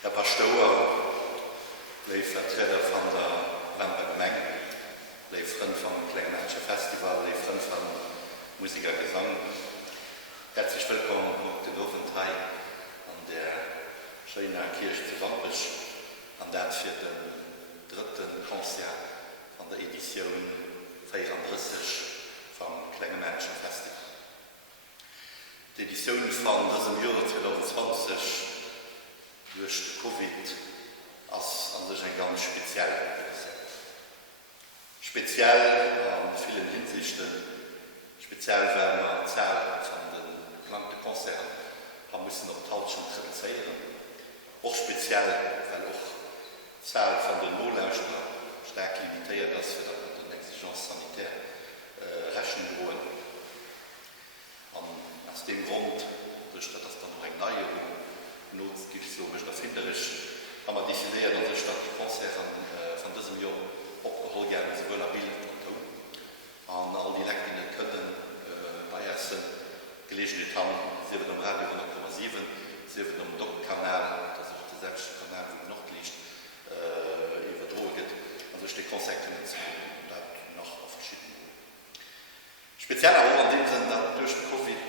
Herr Pastor, les Vertreter von der Lampe Gemeng, les Freunde vom Kleinmännische Festival, les Freunde von Musiker Gesang. Herzlich willkommen auf den Aufenthalt an der schönen Kirche zu Wampisch, an der für den dritten Konzert von der Edition 34 vom Kleinmännische Festival. Die Edition von diesem Jahr 2020 durch Covid als an sich ein ganz speziell. Speziell an vielen Hinsichten, speziell weil wir Zahl von den geplanten Konzerten haben müssen auf Tauschen reduzieren. Auch speziell, weil auch Zahl von den Wohlleistern stark limitiert ist für den Exigence sanitär rechnen wollen. Und aus dem Grund, durch das dann noch eine neue notgiftslogisch das hinderisch, haben wir definiert, dass ich die Konzerte von diesem Jahr abgeholt werden, sowohl in Bild und Ton. Und all die Lektionen können bei ersten Gelegenheit haben, sie werden am Radio 100,7, sie werden am Dock-Kanal, das ist der selbst Kanal, wo noch liegt, übertragen. Also die Konzerte können zu noch auf verschiedenen. Speziell aber an dem Sinne, dass durch Covid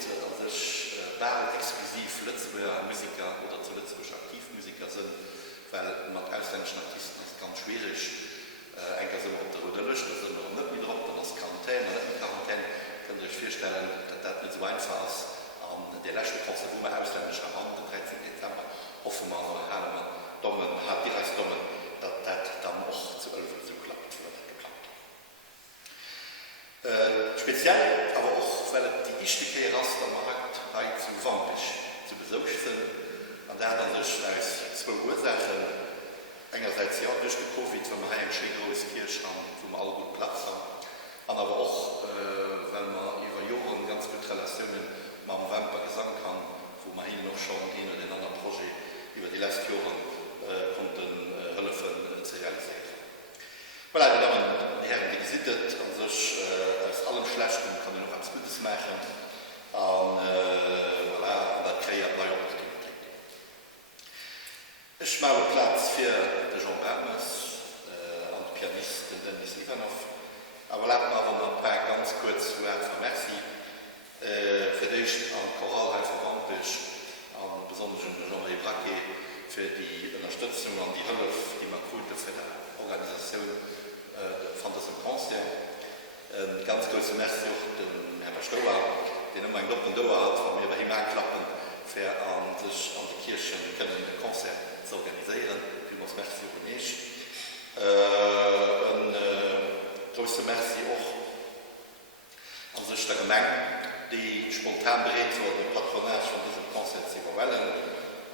waren exklusiv Lützburger Musiker oder zu Lützburger Aktivmusiker sind, weil mit ausländischen Artisten ist ganz schwierig. Eigentlich sind wir auf der Rote Liste, sind wir nicht mehr drauf, dann ist Quarantäne, nicht in Quarantäne. Könnt ihr euch vorstellen, dass das nicht so einfach ist. Der letzte Konzert, wo wir ausländische haben, am 13. Dezember, hoffen wir noch, hat die Reichsdommen, dass das dann auch zu 11 so klappt, wie das geklappt hat. Speziell, aber auch, weil die erste Kehr ist, dann macht zu Wampisch zu besuchen sind. Und da hat sich aus zwei Ursachen, einerseits ja durch die Covid, wenn wir eine schöne große Kirche haben, wo wir alle gut Platz haben, und aber auch, wenn man über Jahre ganz gute Relationen mit dem Wamper Gesang kann, wo man hier noch schon ein oder anderen Projekt über die letzten Jahre konnten helfen zu realisieren. Voilà, die Damen und Herren, die gesittet an sich aus allem Schlechten kann ich noch etwas Gutes machen. Voilà, das kreiert neue Opportunitäten. Ich mache Platz für den Jean Bermes und den Pianisten Dennis Ivanov. Aber lassen wir noch ein paar ganz kurz Worte von Merci für dich am Choral von Wampisch, besonders Jean-Marie Braquet für die Unterstützung und die Hilfe, die man konnte für die Organisation von diesem Konzert. Ganz große Merci auch dem Herrn Pastor, den immer ein Doppel Dauer hat, von mir bei ihm anklappen, für sich an die Kirche können ein Konzert zu organisieren. Ich muss Merci für mich. Große Merci auch an sich der Gemeinde, die spontan bereit wurden, im Patronage von diesem Konzert zu überwältigen.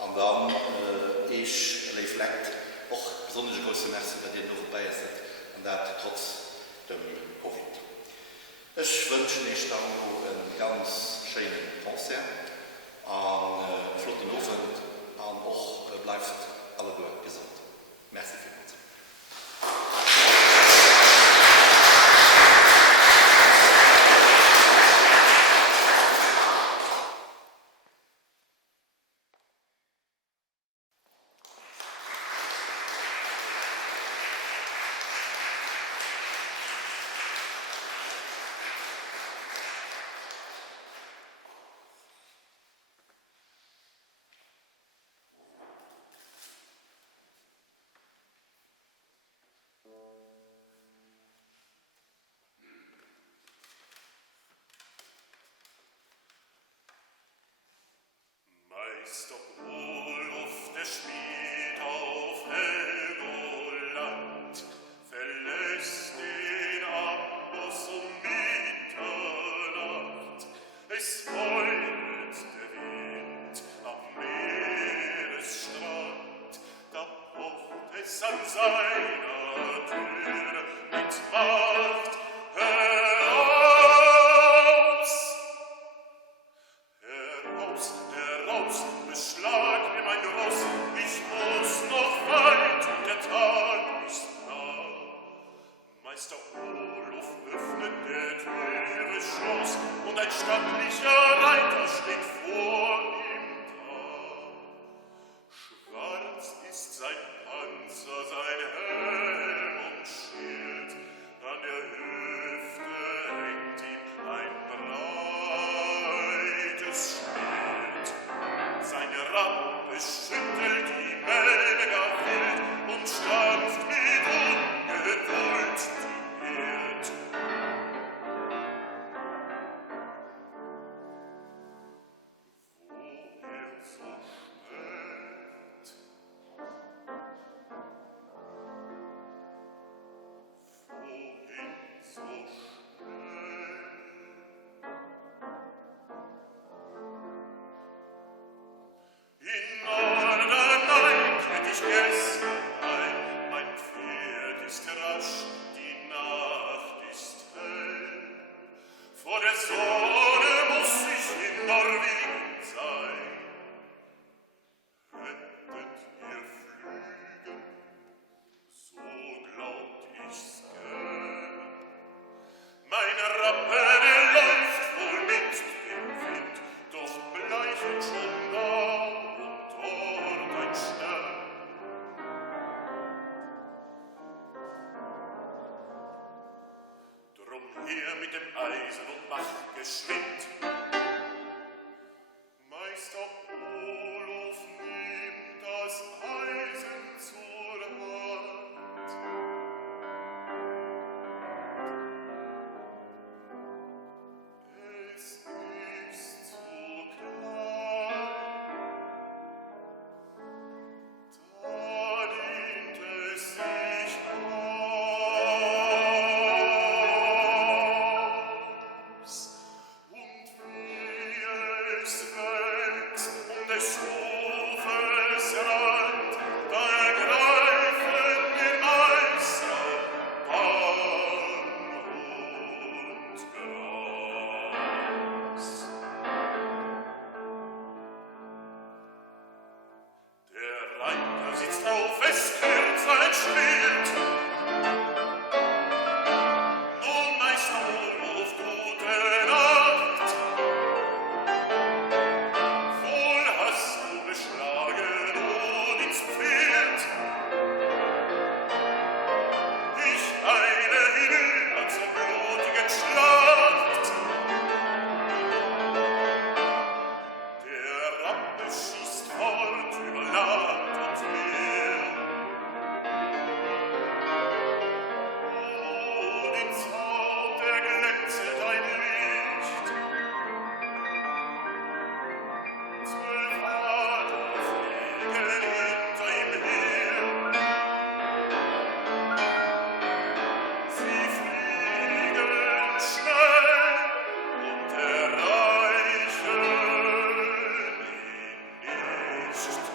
Und dann ich vielleicht auch besonders große Merci, dass ihr noch dabei seid. Und das trotz dem Covid. Ich wünsche euch dann einen ganz schönen Konzert, einen flotten Aufwand und auch bleibt alle gut gesund. Merci vielmals. Meister Olaf, der Schmied auf Helgoland, verlässt den Amboss Mitternacht. Es heult der Wind am Meeresstrand, da pocht es an seiner Tür mit Macht. Beschlag mir mein Ross, ich muss noch weit und der Tag ist nah. Meister Olof öffnet der Türe Schloss und ein stattlicher Reiter steht vor ihm da. Schwarz ist es schüttelt die Wälder wild und stampft mit Ungeduld die Erd. Woher so schnellt? Wohin so schnell? In Norderney kennt ich gestern ein, mein Pferd ist rasch, die Nacht ist hell. Vor der Sonne muss ich in Norwegen sein. Hättet ihr Flügel, so glaubt ich's gern. Mein Rappe, der läuft wohl mit im Wind, doch bleichen schon da und dort ein Stern. Drum her mit dem Eisen und mach geschwind. Meister Olof nimmt das Eisen zur Hand. Es ist so klein, da dehnt es sich aus. Und wie es wächst des Hofes Rand, da ergreifen den Meister Bang und Gras. Der Reiter sitzt auf, es kehrt sein Schwert. Nun, Meister Olof, gute Nacht. Wohl hast du beschlagen Odins Pferd. Ich eile hinüber zur blutigen Schlacht. Der Rappe schießt fort über Land und Meer. Odins Haupt erglänzet ein Licht. 12 Adler fliegen hinter ihm her. Sie fliegen schnell und erreichen ihn nicht.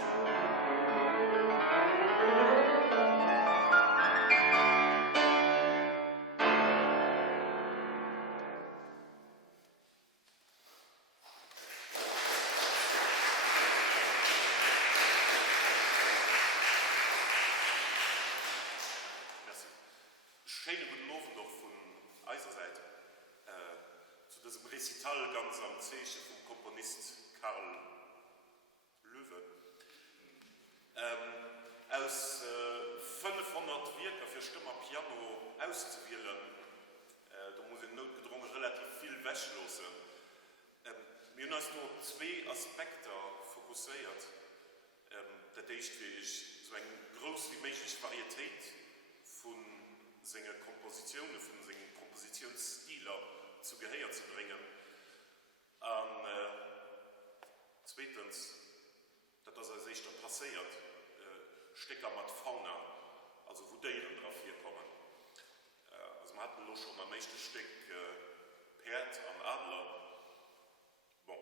Merci. Schöne guten Abend noch von unserer Seite zu diesem Recital ganz am Zeichen vom Komponist Karl Löwe. Aus 500 Werke für Stimme Piano auszuwählen, da muss ich notgedrungen relativ viel weglassen. Wir haben uns nur zwei Aspekte fokussiert. Der erste ist so eine groß wie mögliche Varietät von seinen Kompositionen, von seinen Kompositionsstilen zu Gehör zu bringen. Und zweitens, das als sich da passiert, Stecker mit Fauna, also wo Deren drauf hier kommen. Also man hat nur schon am nächsten Stück Pferd am Adler. Bon,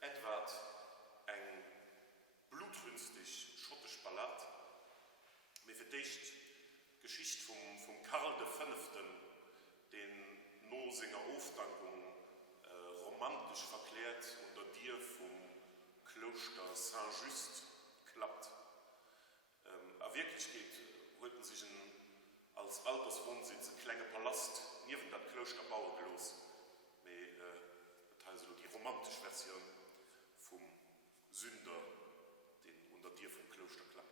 Edward, ein blutrünstig schottisch Ballad, mir für dich Geschichte vom Karl V., den nur seiner Aufdankung romantisch verklärt unter dir vom Kloster Saint-Just klappt. Aber wirklich geht, wollten sich als Alterswohnsitz ein kleiner Palast neben das Kloster bauen los. Also die romantische Version vom Sünder, den unter dir vom Kloster klappt.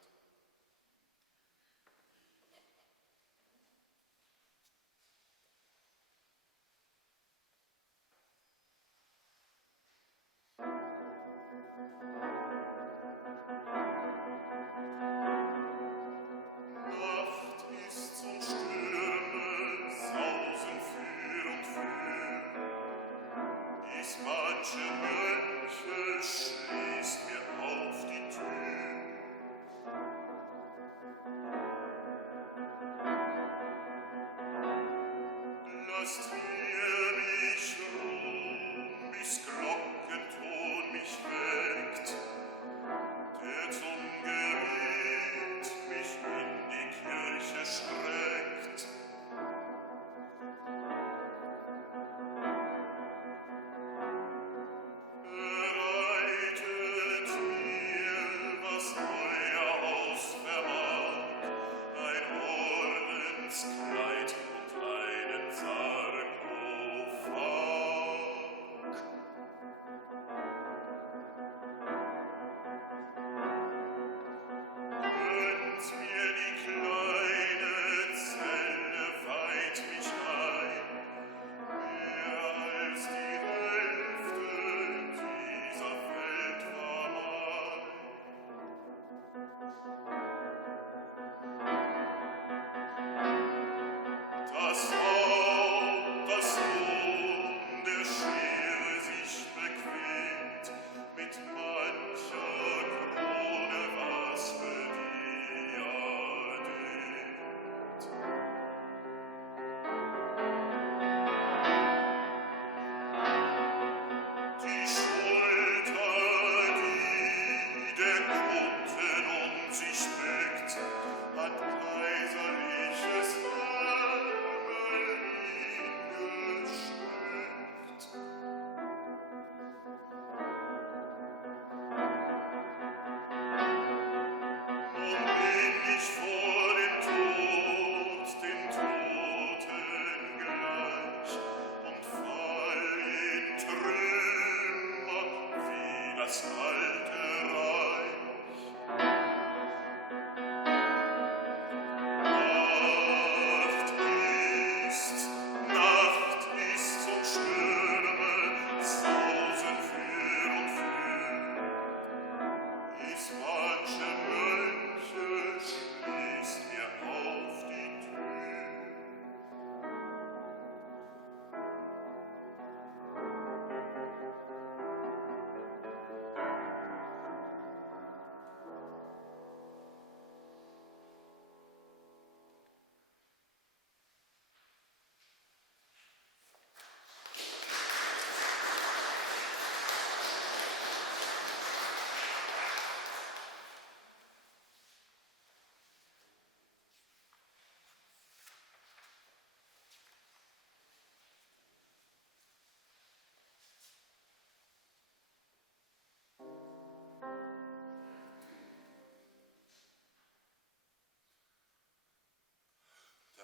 der zum Gebet mich in die Kirche schreckt. Bereitet mir, was euer Haus vermag, ein Ordenskleid und einen Sarkophag. Gönnt mir die kleine Zelle, weiht mich ein, mehr als die Hälfte dieser Welt war mein. Das Haupt, das Lohn der Schere sich bequemt, mit mancher Krone was bediademt. Die Schulter, die der Kunden sich bückt, hat kaiserliches Hermelin geschmückt. Nun bin ich vor dem Tod, den Toten gleich, und fall in Trümmer wie das alte Reich. Nacht ist zum Stürme, sausen für und für. Ist manche Mönche schließt mir auf die Tür.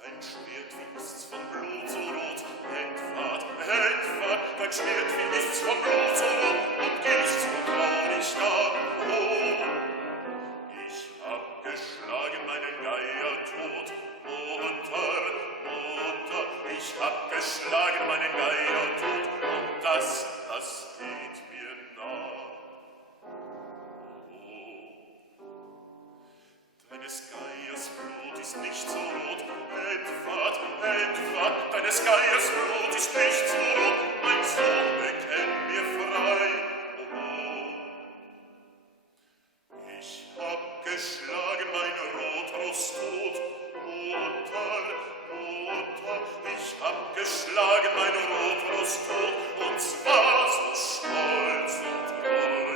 Dein Schwert wie ist's von Blut so rot, Hedward, dein Schwert wie ist's von Blut so rot, und gehst so traurig da, oh. Ich hab geschlagen meinen Geier tot, Mutter, Mutter, ich hab geschlagen meinen Geier tot, und das geht mir nah. Deines Geiers Blut ist nicht so rot, Hedward, deines Geiers Blut ist nicht so rot, mein Sohn, bekenn mir frei, oh. Ich hab geschlagen mein Rotross tot, Mutter, Mutter, ich hab geschlagen mein Rotross tot, und zwar so stolz und treu.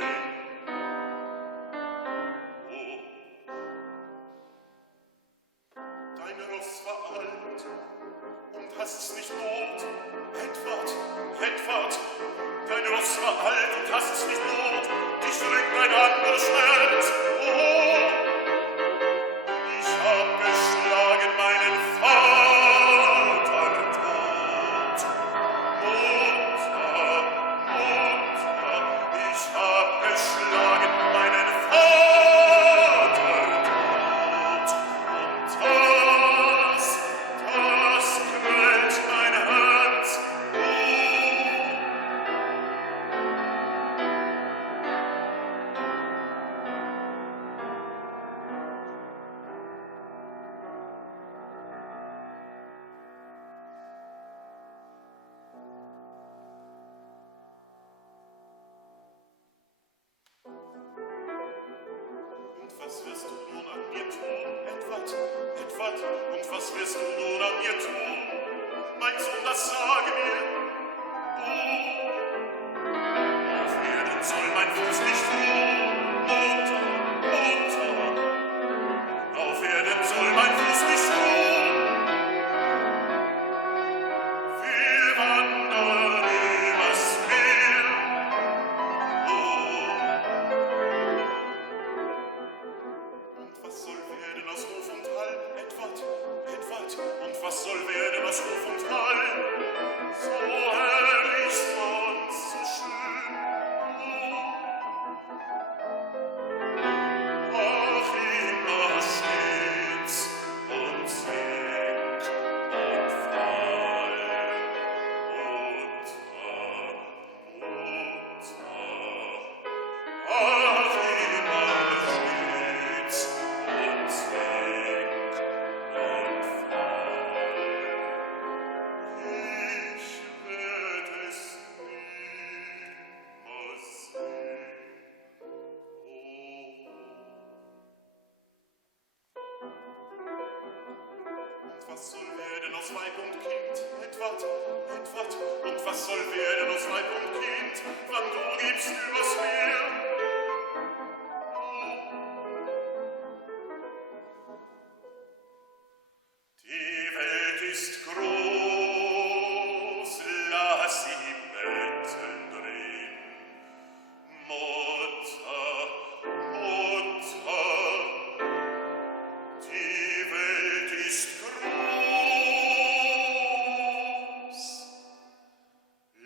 Dein Ross war alt und hast's nicht not, Hedward, dein Ross war alt und hast's nicht not, dich drückt ein anderes Schmerz, oh. Ich hab geschlagen meinen Vater tot, Mutter, ich hab geschlagen meinen Vater tot, und das quält mein Herz, oh. Und was wirst du nun an mir tun, Hedward? Und was wirst du nun an mir tun? Mein Sohn, das sage mir. Auf Erden soll mein Fuß nicht ruhen, Mutter, Punkt. Und was soll werden aus Ruf und Hall? So herrlich, sonst so schön. Ach, immer stets und singt und fall und ach, immer stets und singt und fall. Ich werd es niemals sehen. Und was soll werden aus Weib und Kind? Etwat, und was soll werden aus Weib und Kind, wann du gibst übers Meer? Die Welt ist groß, lass sie betteln drin. Mutter, die Welt ist groß,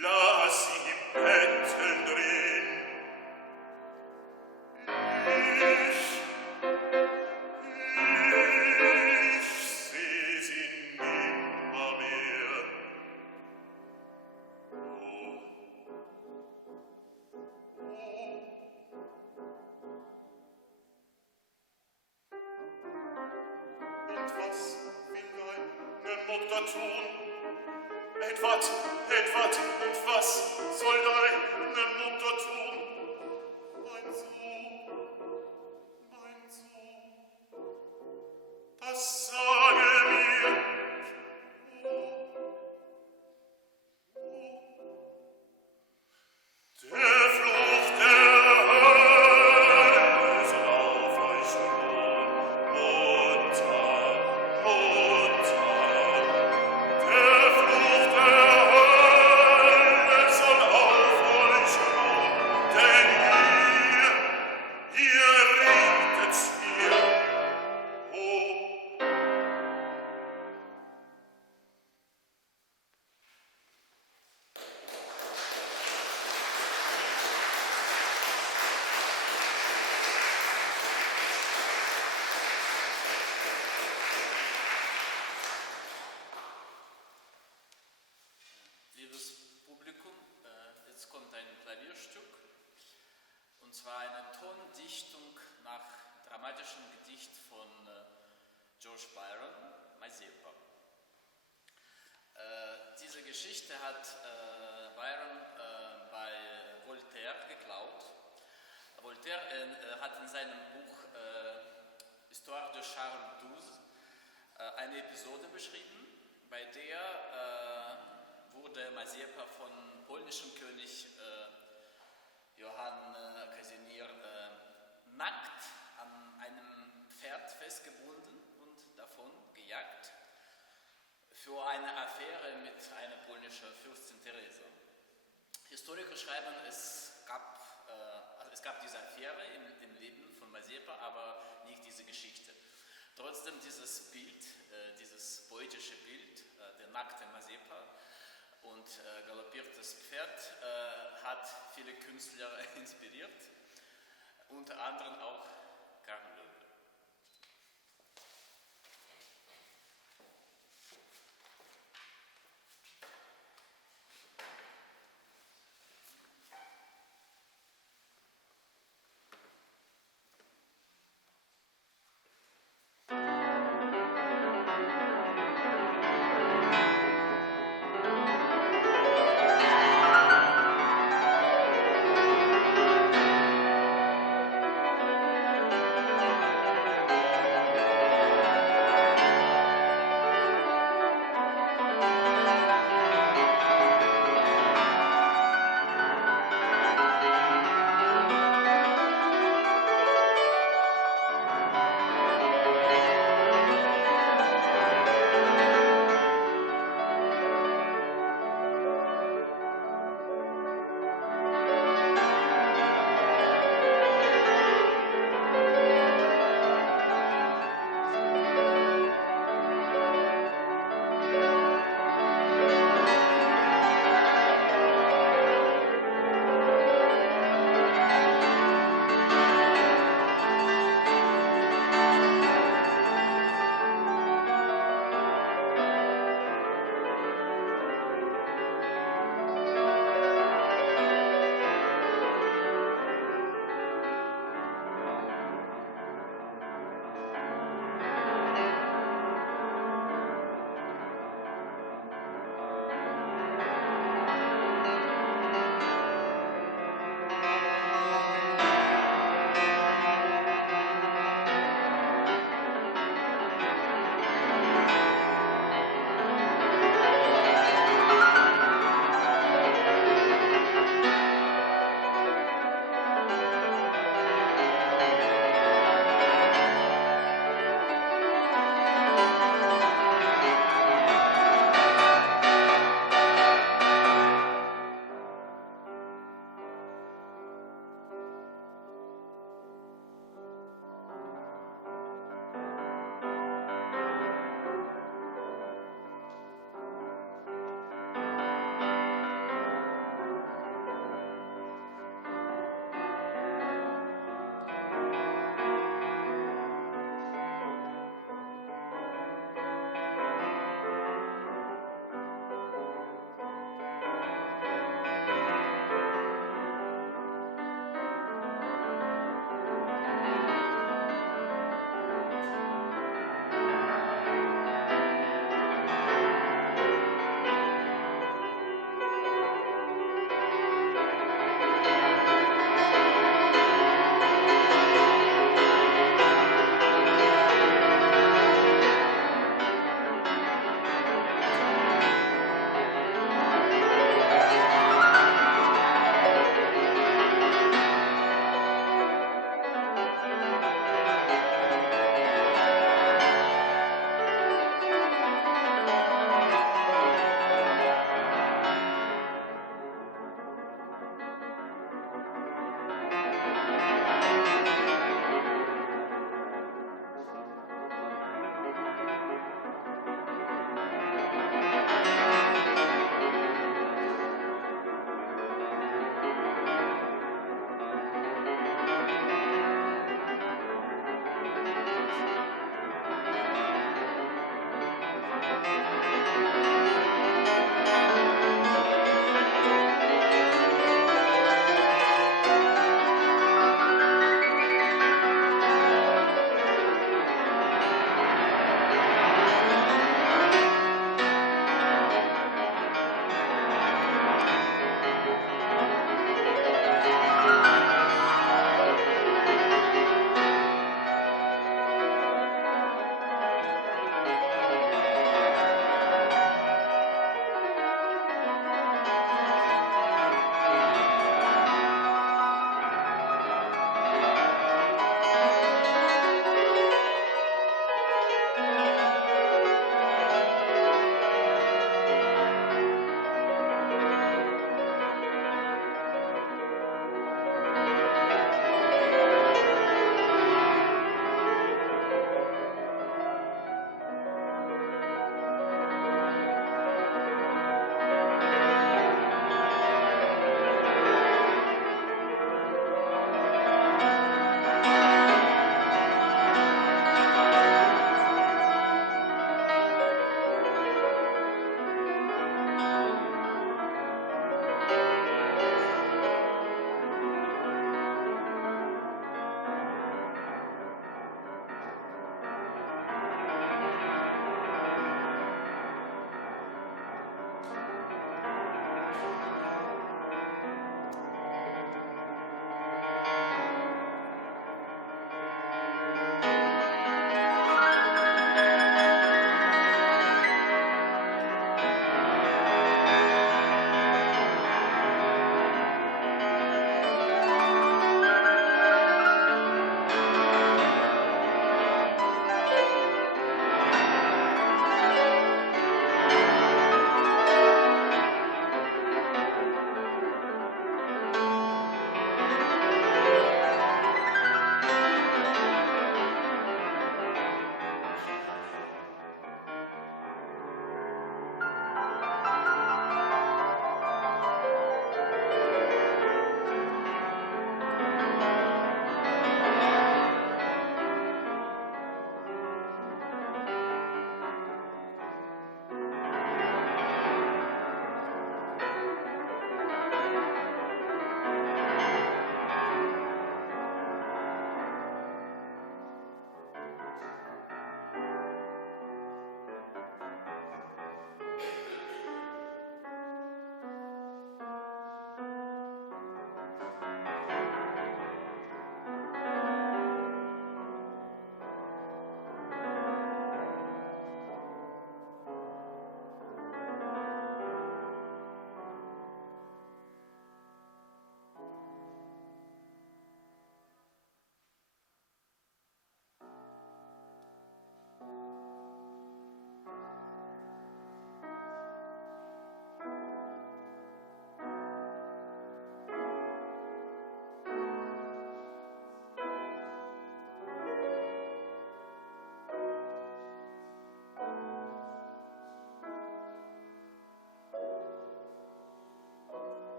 lass sie betteln drin. Ich seh sie nimmermehr. Und was will deine Mutter tun? Etwat, und was soll deine Mutter tun? Mein Sohn, das sage mir. Der Fluch der Hölle soll auf euch ruhen, Mutter. Der Fluch der Hölle soll auf euch ruhen, denn ihr regtet's mir. Liebes Publikum, jetzt kommt ein Klavierstück, und zwar eine Tondichtung nach dramatischem Gedicht von George Byron, Mazeppa. Diese Geschichte hat Byron bei Voltaire geklaut. Voltaire hat in seinem Buch Histoire de Charles XII eine Episode beschrieben, bei der wurde Mazeppa von polnischem König Johann Kasimir nackt an einem Pferd festgebunden und davon gejagt für eine Affäre mit einer polnischen Fürstin Therese. Historiker schreiben, es gab diese Affäre im Leben von Mazeppa, aber nicht diese Geschichte. Trotzdem dieses Bild, dieses poetische Bild, der nackte Mazeppa und galoppiertes Pferd, hat viele Künstler inspiriert, unter anderem auch Karl Löwe.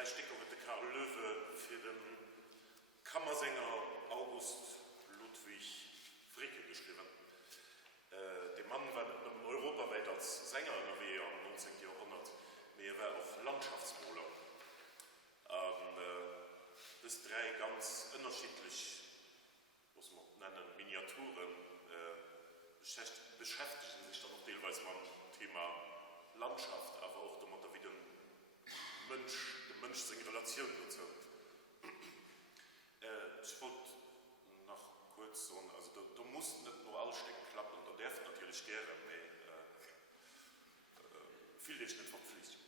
drei Stücke mit der Karl Löwe für den Kammersänger August Ludwig Fricke geschrieben. Der Mann war nicht nur europaweit als Sänger wie am 19. Jahrhundert, er war auch Landschaftsmaler. Das drei ganz unterschiedlich, was man nennen, Miniaturen beschäftigen sich dann noch teilweise mit dem Thema Landschaft, aber auch damit wie der Mensch seine Relation dazu. Ich wollte noch kurz sagen, also da muss nicht nur alles stecken klappen, da darf natürlich gerne, aber viel ist nicht verpflichtet.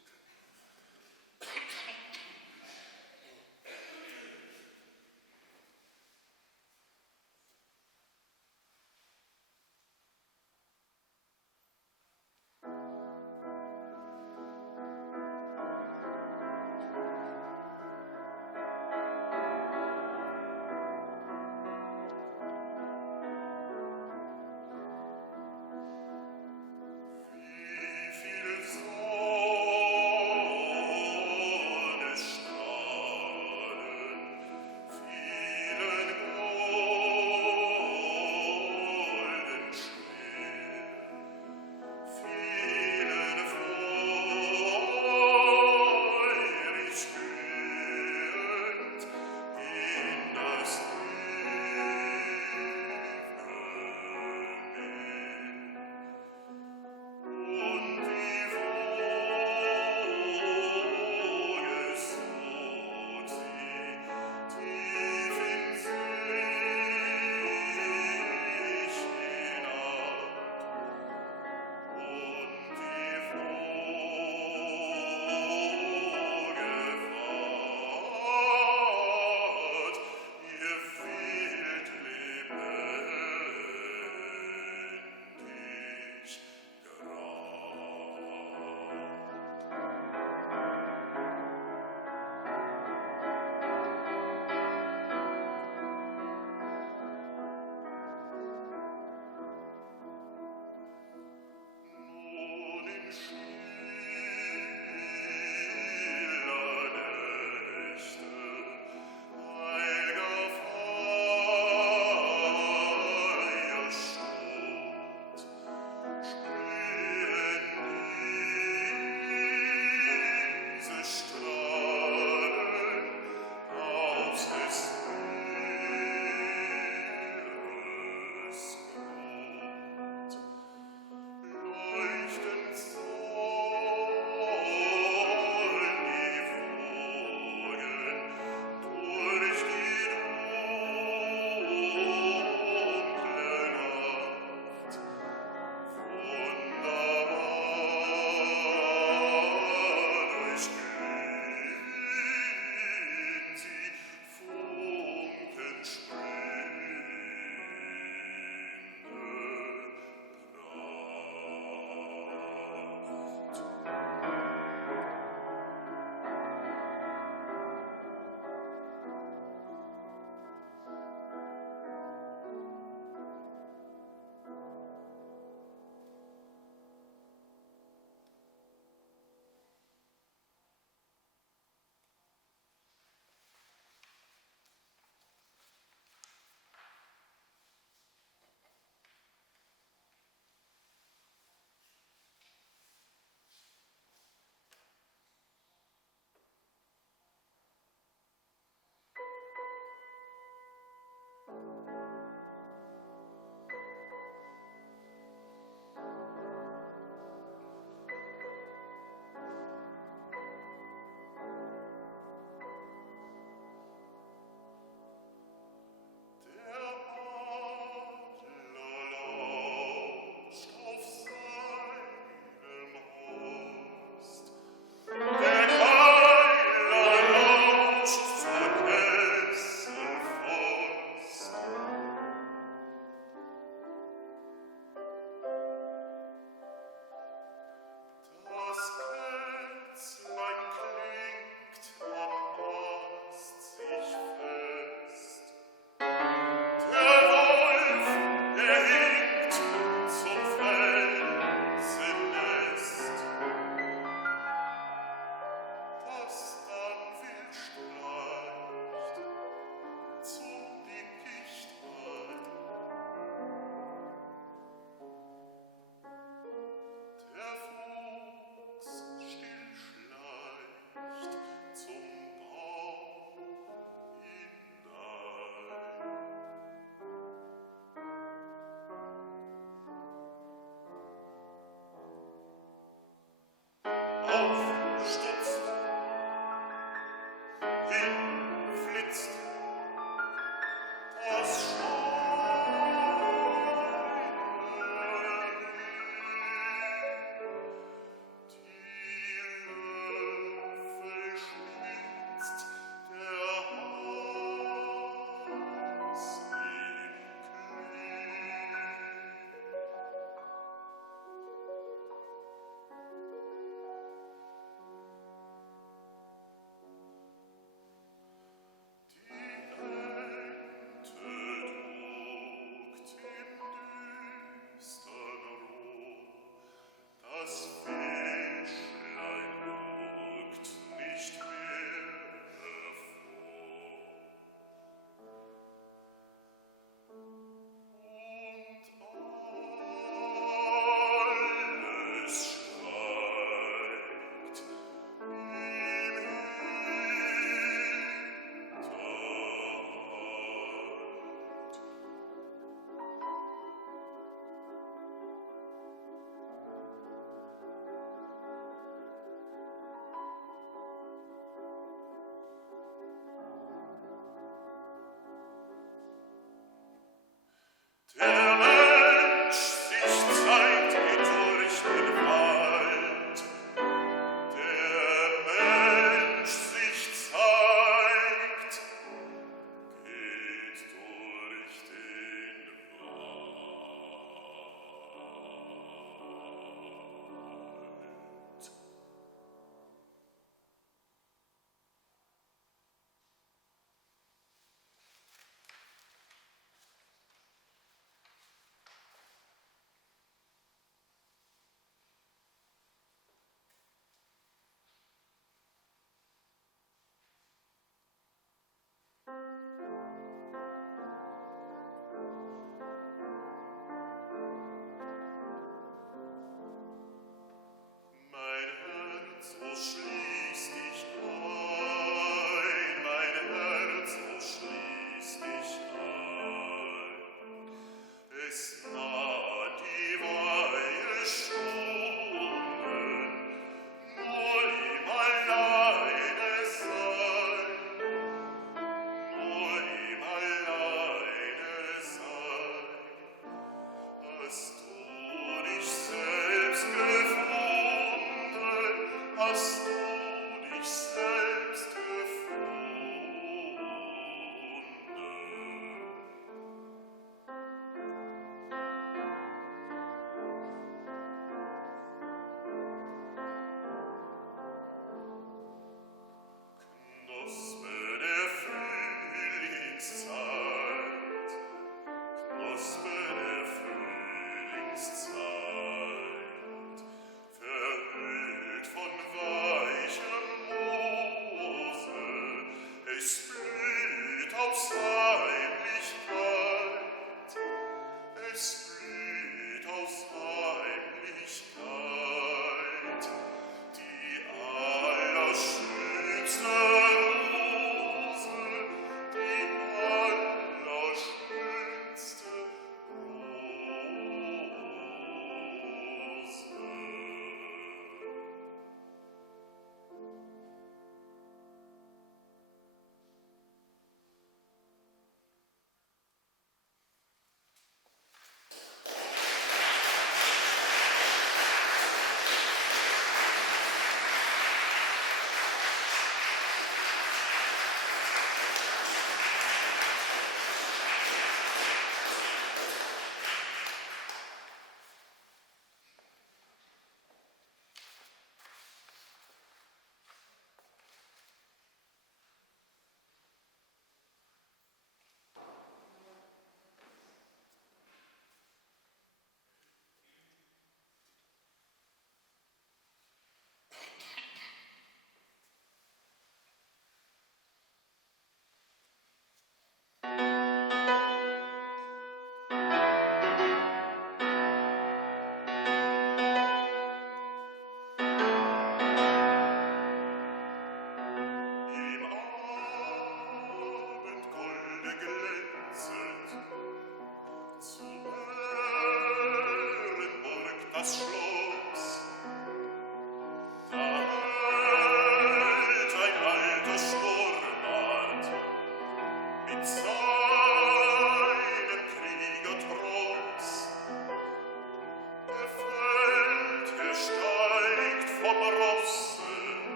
Was dann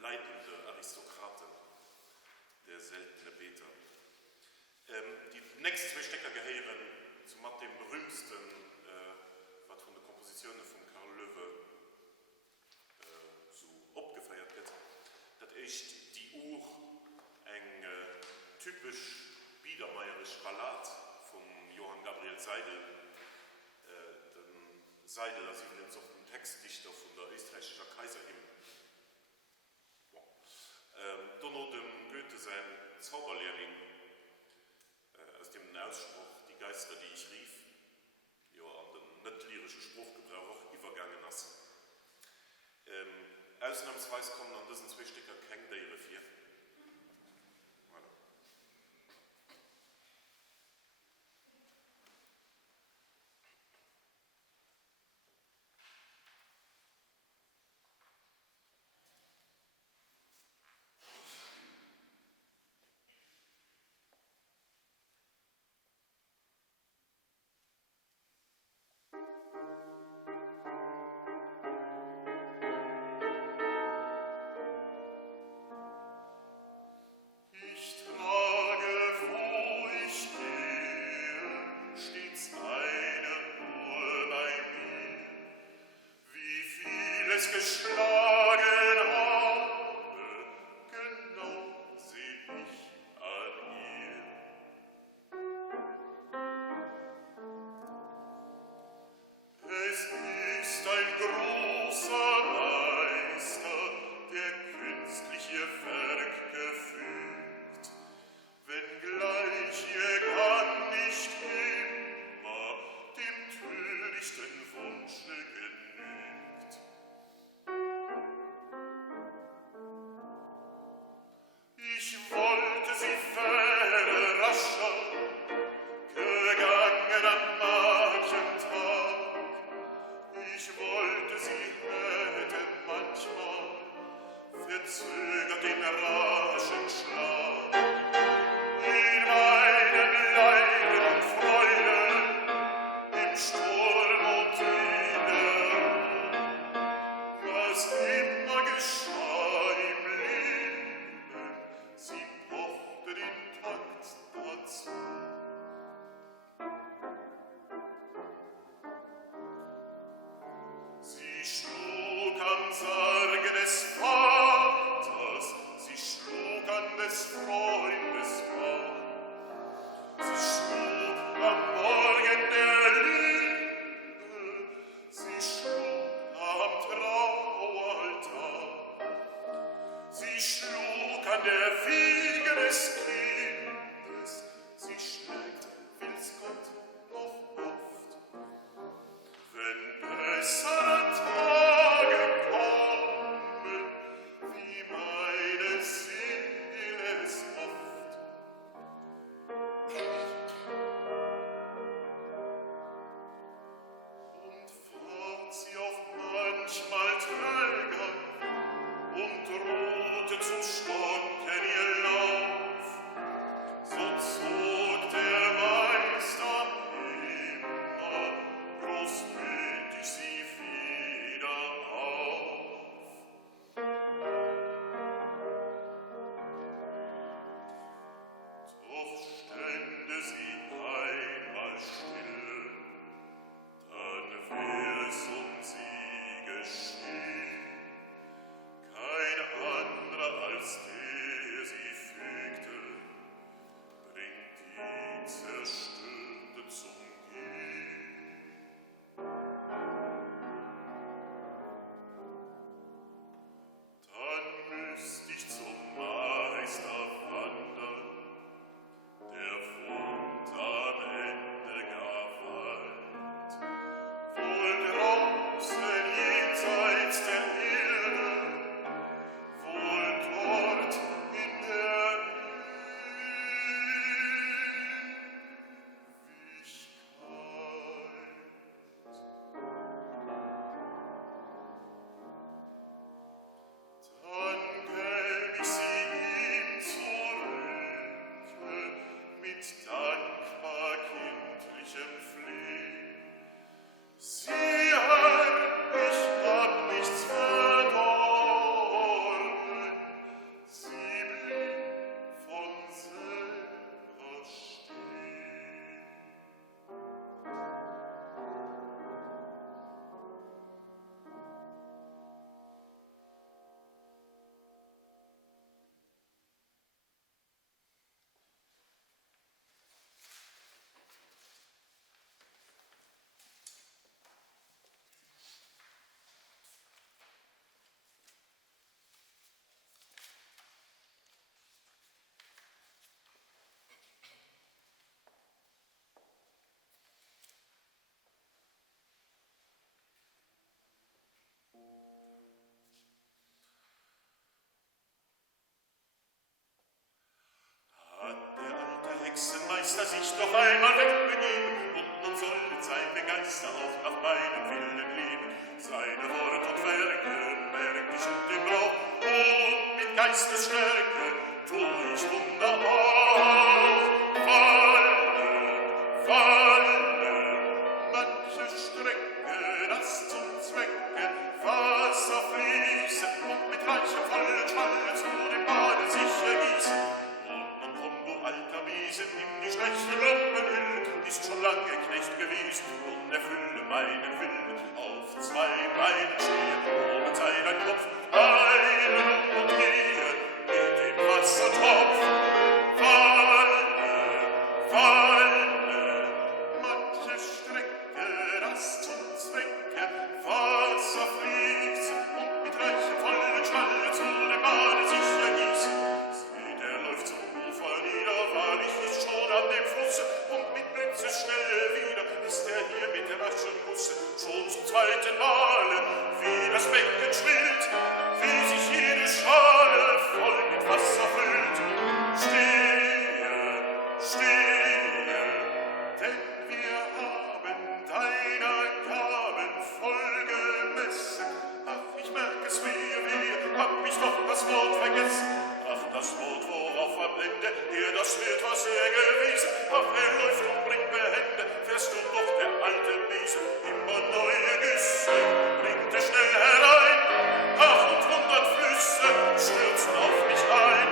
leidende Aristokraten, der seltene Beter. Die nächsten zwei Stecker gehören zu dem berühmtesten, was von der Komposition von Karl Löwe so abgefeiert wird. Das ist die Uhr, ein typisch biedermeierisch Ballad von Johann Gabriel Seidel. Seidel, das ist übrigens auch ein Textdichter von der österreichischen Kaiserhymne. Dann noch dem Goethe sein Zauberlehrling aus dem Ausspruch, die Geister, die ich rief, ja, an den nicht lyrischen Spruchgebrauch übergangen ist. Ausnahmsweise kommen an diesen zwei Stücken kein Dere vier. Zum Stocken ihr Lauf, sich doch einmal wegbegeben, und nun sollen seine Geister auch nach meinem Willen leben. Seine Worte und Werke merk ich und den Brauch, und mit Geistesstärke tu ich Wunder auch. Falle, manche Strecke, das zum Zwecke Wasser fließe und mit reichem vollen Schwalle zu dem Bade sich ergieße. Und nun komm, du alter Wiese, nimm die schlechte Lumpenhülle, ist schon lange Knecht gewesen, und erfülle meinen Willen. Auf zwei Beinen stehe, oben sei dein Kopf, eilen und gehe mit dem Wassertopf. Falle, manche Strecke, das zum Zwecke Wasser fließe und mit reichem vollen Schwalle zu dem Bade sich ergieße. Seht, er läuft zum Ufer nieder, wahrlich ist schon an dem Flusse, und mit Blitzesschnelle wieder ist er hier mit der raschen Busse, schon zum zweiten Male, wie das Becken schwillt, wie sich jede Schale voll mit Wasser füllt. Stehe, denn wir haben deiner Gaben voll gemessen. Ach, ich merk es wehe, hab ich doch das Wort vergessen. Ach, das Wort, worauf am Ende er das wird, was er gewesen. Ach, er läuft und bringt behende, fährst du doch der alte Wiese. Immer neue Güsse bringt er schnell herein. Ach, und 100 Flüsse stürzen auf mich ein.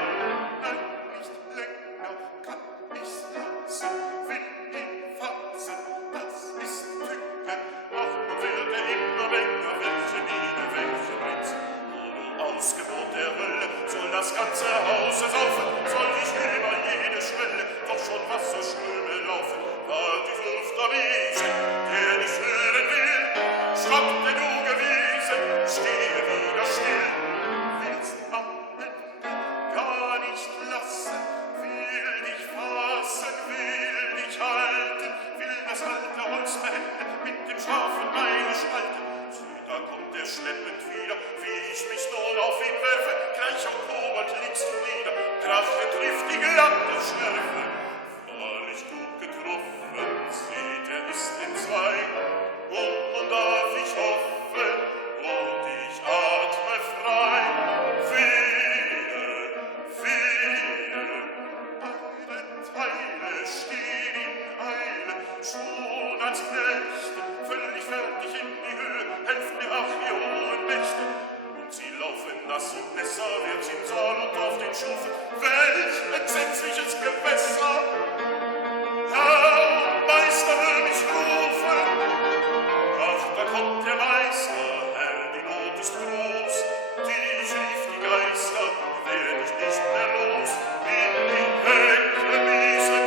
Nein, nicht länger kann ich's lassen, will ihn fassen, das ist Tücke. Ach, nun wird er immer länger, welche Miene, welche Witz. O du Ausgebot der Hölle, soll das ganze Haus ersaufen, soll ich über jede Schwelle doch schon Wasserströme laufen. War die Fürfter Wiese, der nicht hören will, schrappt der du gewesen, stehe wieder still. Willst am Ende gar nicht lassen, will dich fassen, will dich halten, will das alte Holz beenden, mit dem scharfen Beine spalten. Sieh, da kommt er schleppend wieder, wie ich mich nun auf ihn werfe, gleich am Kobold liegst du nieder, Drache trifft die glatte Schärfe. Wahrlich gut getroffen, sieht, er ist entzwei, und darf ich hoffen, und ich atme frei. Viele, beide Teile stehen in Eile, schon als Knechte, völlig fertig in die Höhe, helft mir auch ihr hohen Mächte. Und sie laufen nass und besser, wärts im Saal und auf den Stufen. Welch entsetzliches Gewässer! Herr, Meister, hör mich rufen! Ach, da kommt der Meister, Herr, die Not ist groß. Ich rief die Geister, werd ich nicht mehr los. In die Hecke Besen.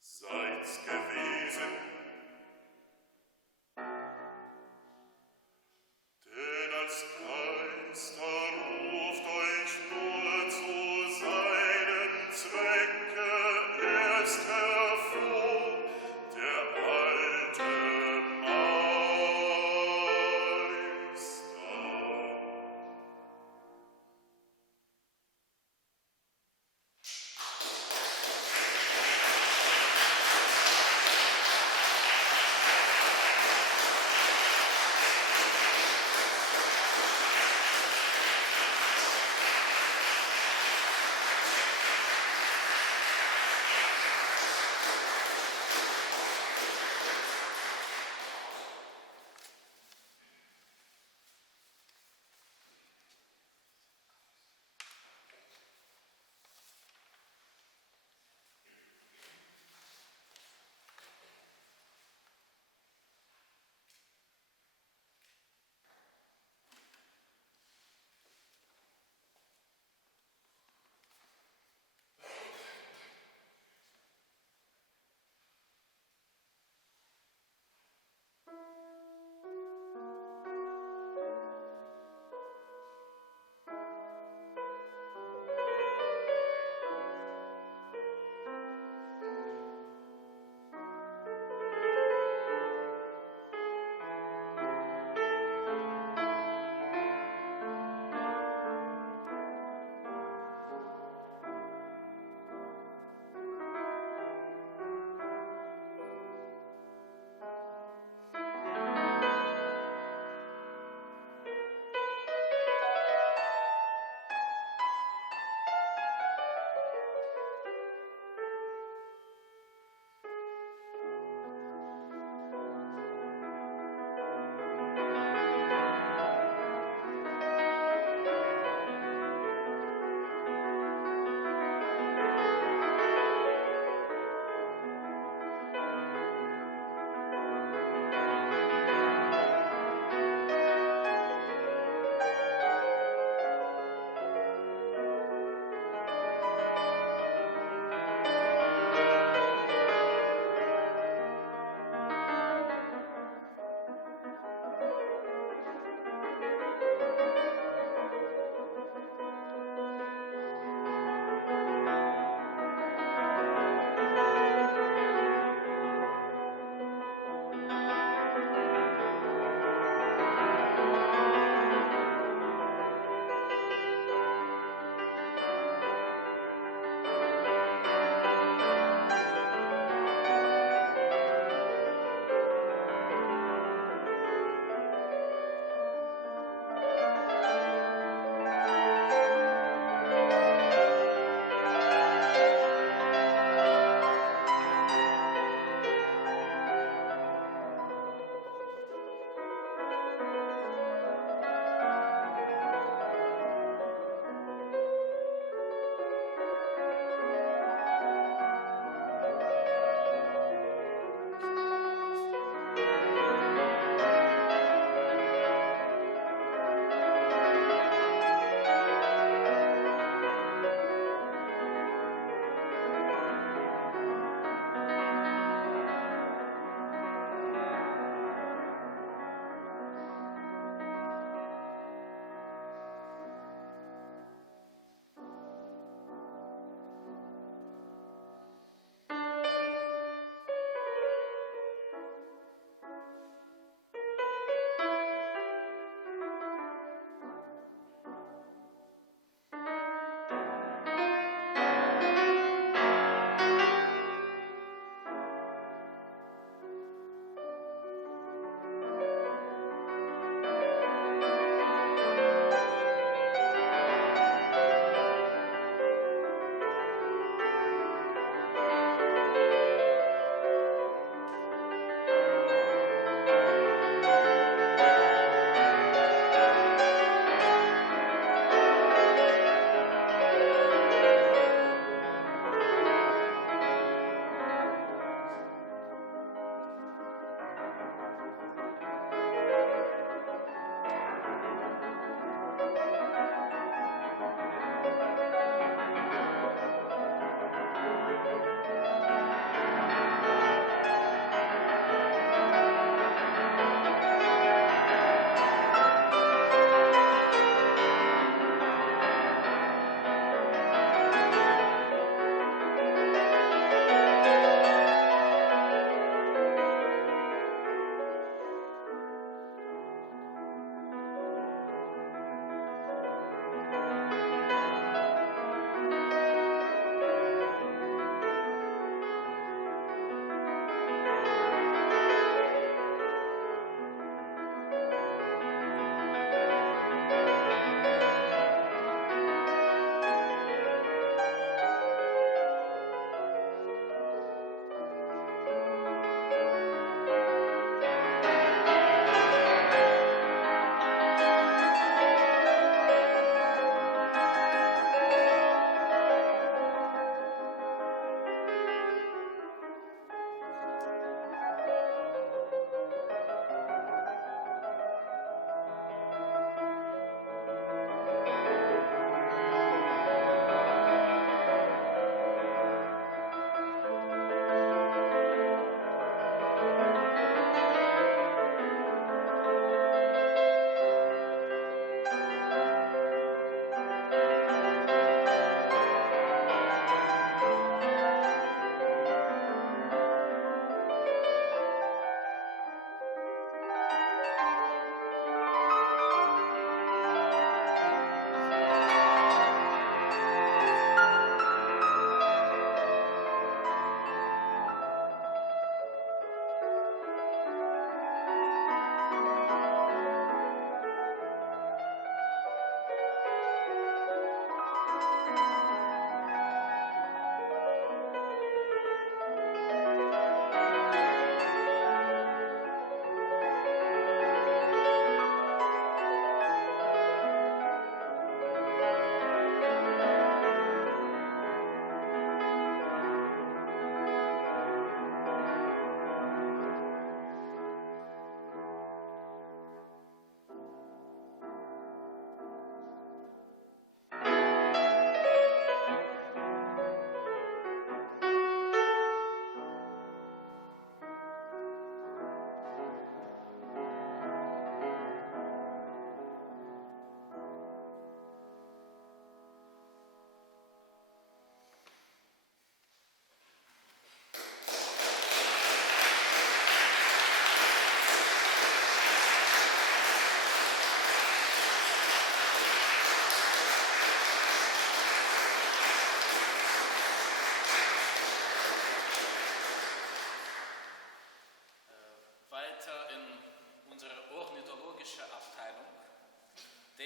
Seid's gewesen. Denn als Geister ruft euch nur zu seinem Zwecke erst hervor, der alte Meister.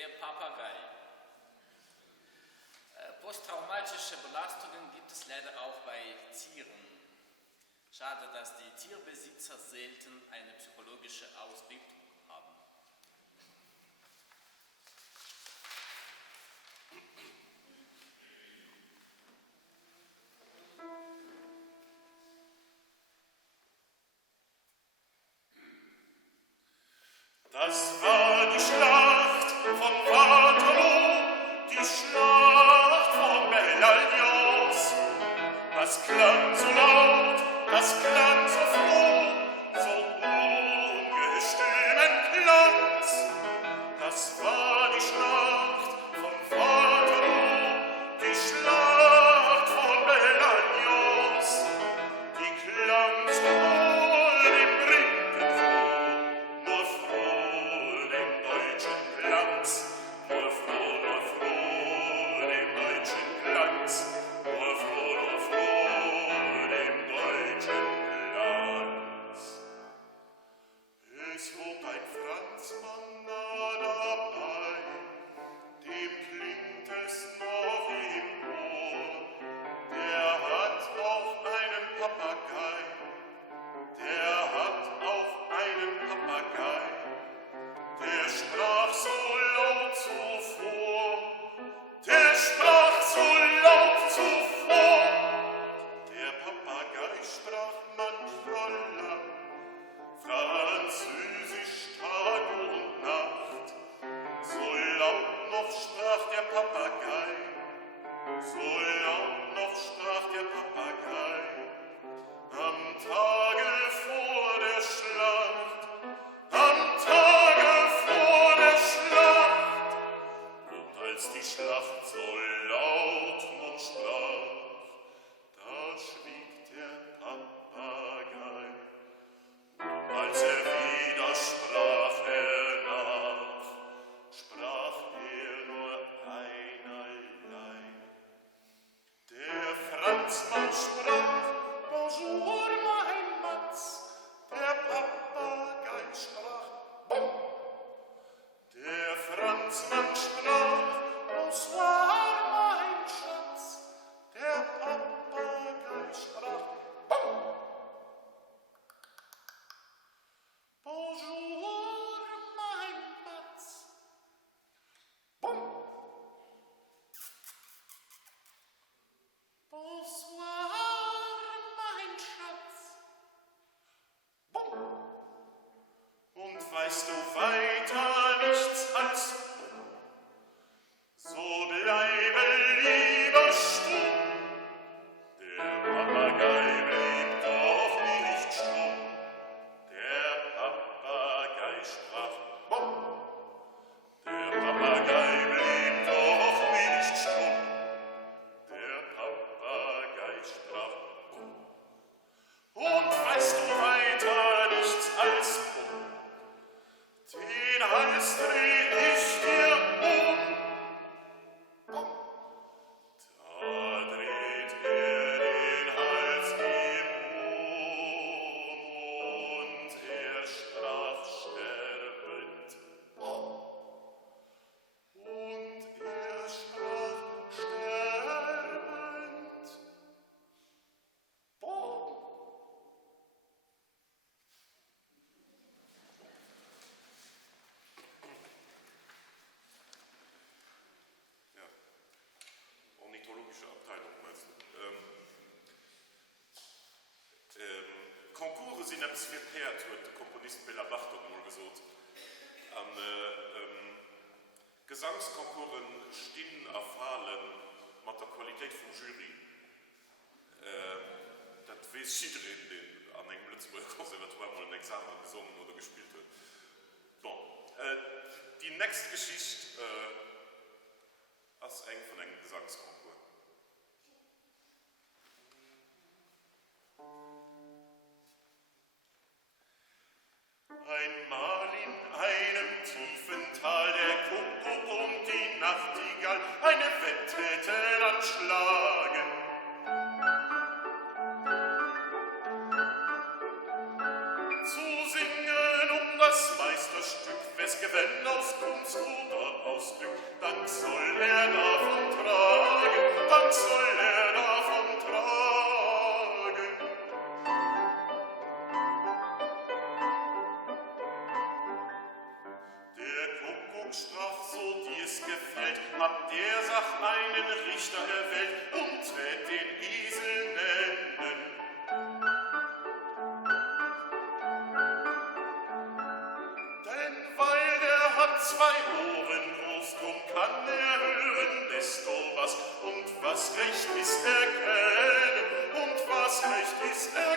Der Papagei. Posttraumatische Belastungen gibt es leider auch bei Tieren. Schade, dass die Tierbesitzer selten eine psychologische Ausbildung haben. Das war die Schlacht von Waterloo, die Schlacht von Belle-Alliance. Das klang so laut, das klang so froh, so ungestümen Glanz. Das war die Schlacht von Waterloo, die Schlacht von Belle-Alliance. Die klang so wohl dem Briten froh, nur froh dem deutschen Glanz. Nur froh dem deutschen Glanz. Nur froh dem deutschen Glanz. Es hob ein Franzmann nah dabei, dem klingt es noch im Ohr. Der hat auch einen Papagei, der hat auch einen Papagei. Der sprach so laut zuvor, der sprach so laut zuvor. Der Papagei sprach manchmal lang, Französisch Tag und Nacht. So laut noch sprach der Papagei, so laut noch sprach der Papagei. Am Tage vor der Schlacht, am Tage vor der Schlacht. Und als die Schlacht so laut nun sprach, da schwieg der Papagei. Und als wieder sprach nach, sprach nur einerlei. Der Franzmann sprach, bonjour mein Matz, der Papagei sprach, bon. Der Franzmann sprach, bonsoir mein Schatz, der Papagei sprach, bon. Bonjour mein Matz, bon. Bonsoir, mein Schatz. Bon. Und weißt du weiter nichts als bon? So bleibe lieber stumm. Der Papagei blieb doch nicht stumm. Der Papagei sprach bon. Der Papagei blieb doch nicht stumm. Der Papagei sprach bon. Und weißt du weiter nichts als bon? Den Hals dreh ich dir um. Bon. Da dreht den Hals ihm und sprach sterbend bon. Und sprach sterbend bon. Ja, ornithologische Abteilung meinst du? Konkurse sind etwas für Pferd, hat der Komponist Bela Bartok mal gesagt. An Gesangskonkurren stehen erfahren mit der Qualität vom Jury. Das weiß jeder, den an einem Lützburger Konservatoire mal ein Examen gesungen oder gespielt hat. Bon, die nächste Geschichte ist eng von einem Gesangskonkurs. Einmal in einem tiefen Tal der Kuckuck und die Nachtigall eine Wette anschlagen. Zu singen das Meisterstück, wes gewinn aus Kunst oder aus Glück. sprach, so dir's gefällt, ab der Sach einen Richter erwählt und tät den Esel nennen. Denn weil der hat zwei Ohren groß, drum kann er hören desto was, und was recht ist erkennen, und was recht ist erkennen.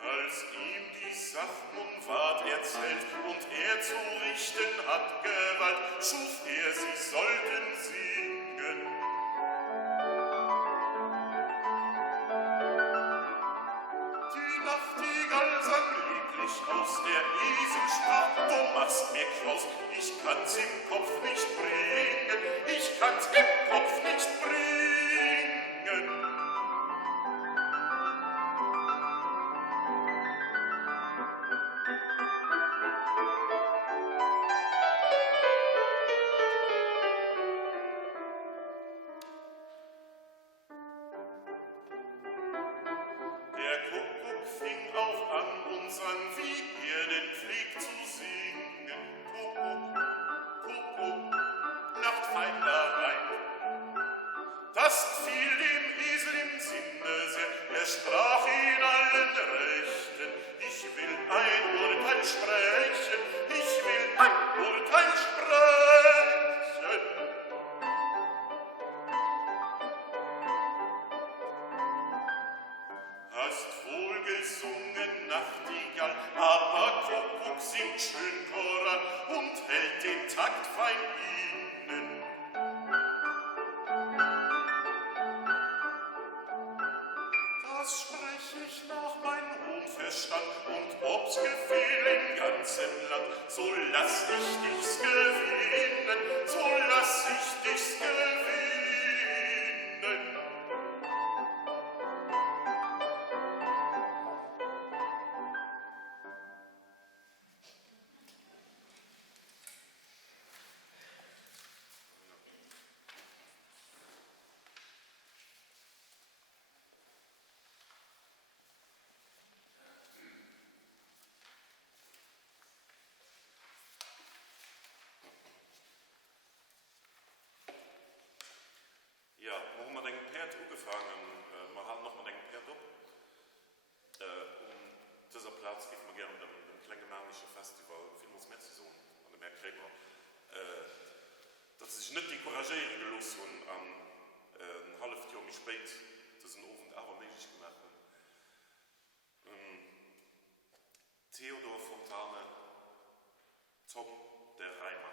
Als ihm die Sach nun ward erzählt und er zu richten hat Gewalt, schuf er, sie sollten singen. Die Nachtigall sang lieblich aus, der Esel sprach, du machst mir Klaus, ich kann's im Kopf nicht bringen, ich kann's im Kopf nicht bringen. Der Kuckuck fing auch an und sang, wie er denn pflegt zu singen. Kuckuck, Kuckuck, Nachtfein da rein. Das fiel dem Esel im Sinne sehr, er sprach in allen Rechten. Ich will ein Urteil sprechen, ich will ein Urteil sprechen. Hast wohl gesungen, Nachtigall, aber Kuckuck singt schön Choral und hält den Takt fein innen. Das sprech ich nach meinem hohen Verstand, und ob's gefehl im ganzen Land, so lass ich dich's gewinnen, so lass ich dich's gewinnen. Ja, wo wir den Pferd angefangen, wir haben noch mal den Pferd ab. Dieser Platz gibt man gerne dem Klängemärnischen Festival, Filmungsmetzison an der Bergkrämer. Das ist nicht die Couragere gelöst und ein halbes Jahr mich spät, das ist ein Abend aber möglich gemacht. Theodor Fontane, Tom der Reimer.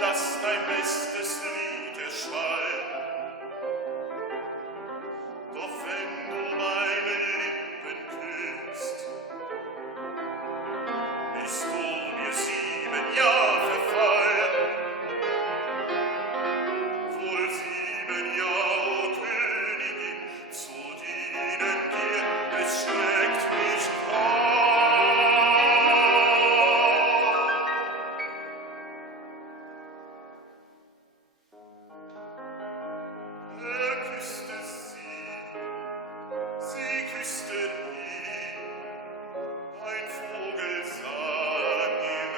lass dein bestes Lied erschallen. Doch wenn du meine Lippen küsst, bist du mir 7 Jahre verfallen. Wohl 7 Jahre, o Königin, zu dienen dir, es schreckt mich an. Er küsste sie küsste ihn, ein Vogel sang im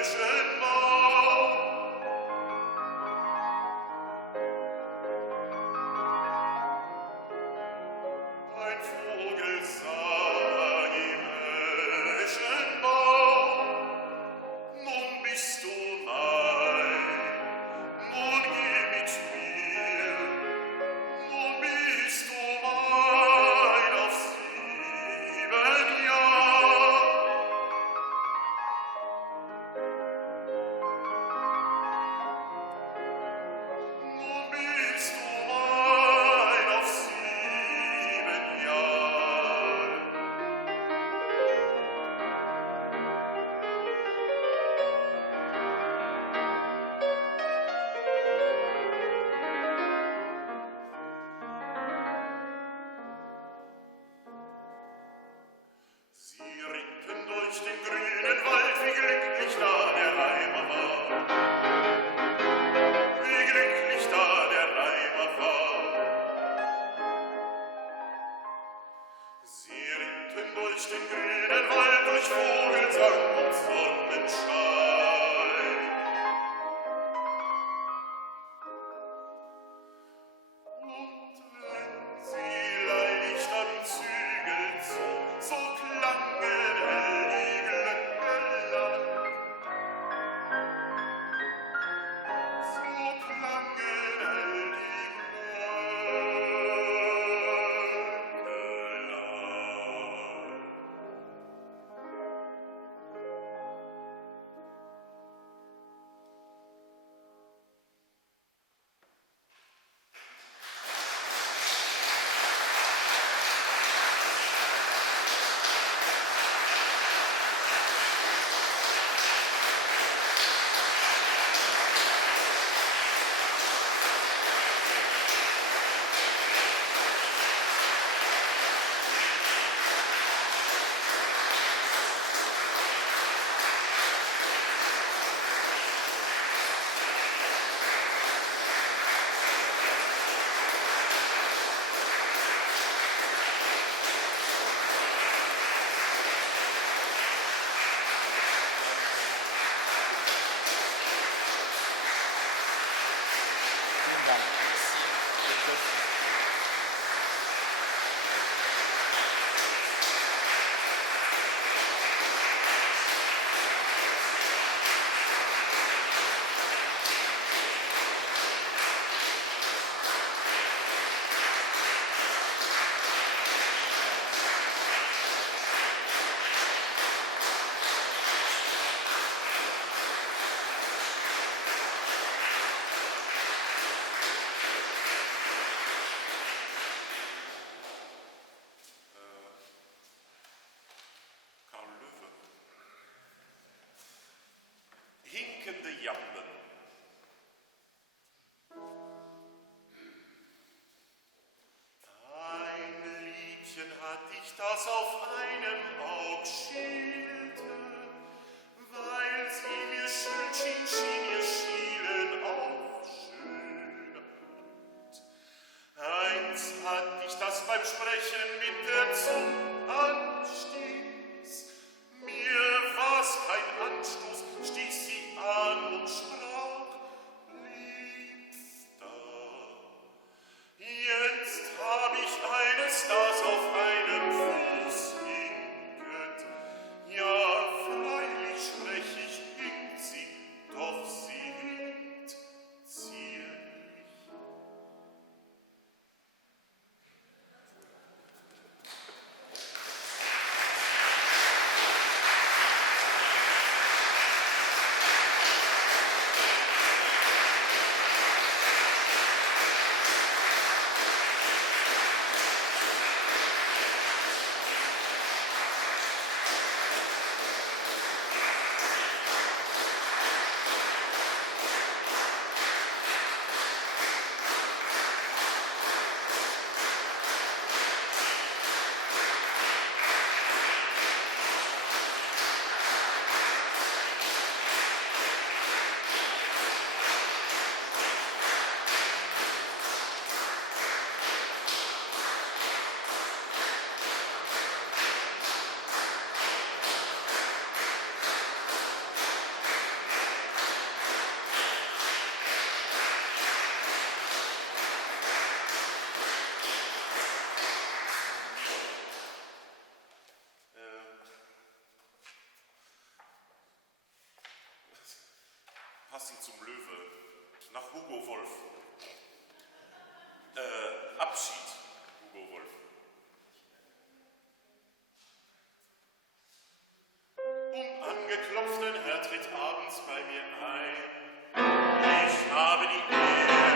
Eschenbau. Ein Vogel sang im Eschenbau. Nun bist du mein, nun geh mit mir, nun bist du mein auf 7 Jahre. Nun bist du mein auf 7 Jahre. Sie ritten durch den grünen Wald, wie glücklich da der Reimer war. Wie glücklich da der Reimer war. Sie ritten durch den grünen Wald, durch Vogelsang und Sonnenschein. Und wenn sie leicht am Zügel zog, so klangen hell die Glöcklein. So klangen hell die Glöcklein. Vielen Dank. Karl Löwe. Hinkende Jamben. Ein Liebchen hat dich, das auf einem Aug schielte, weil sie mir schön schien ihr Schielen auch schön. Eins hat dich, das beim Sprechen mit der Zunge anstieß. Mir war's kein Anstoß, stieß sie an und sprach, Liebster. Jetzt hab ich eines, das auf einem Fuß hinket. Ja, freilich sprech ich, hinkt sie, doch sie hinkt zierlich. passend zum Löwe, nach Hugo Wolf. Abschied, Hugo Wolf. Angeklopft, ein Herr tritt abends bei mir ein. Ich habe die Ehre,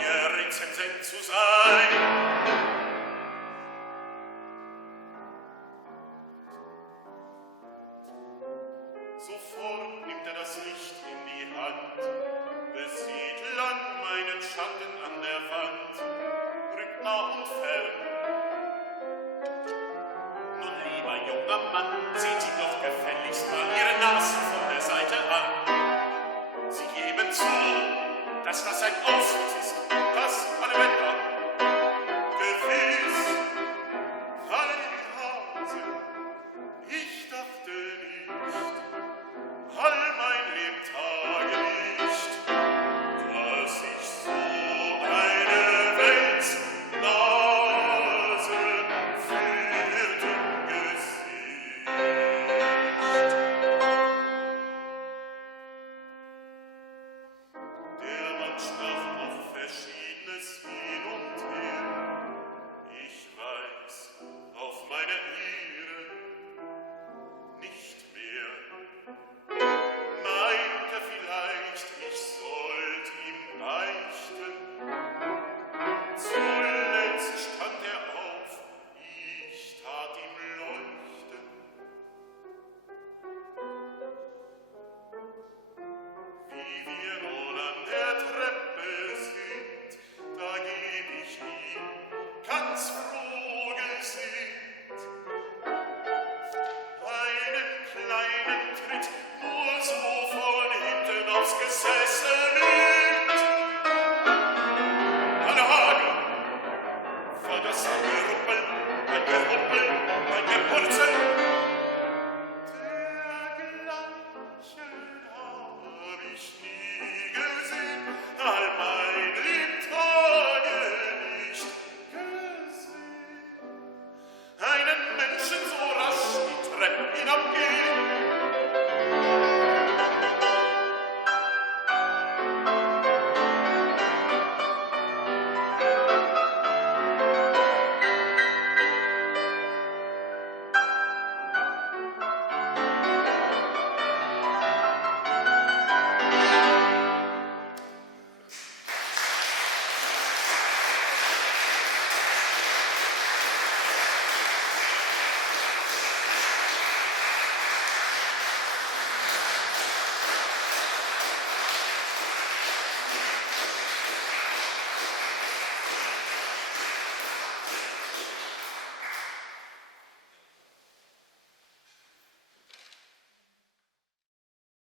Ihr Rezensent zu sein. Sofort nimmt er das Licht in die Hand, besieht lang meinen Schatten an der Wand, rückt nah und fern. Nun, lieber junger Mann,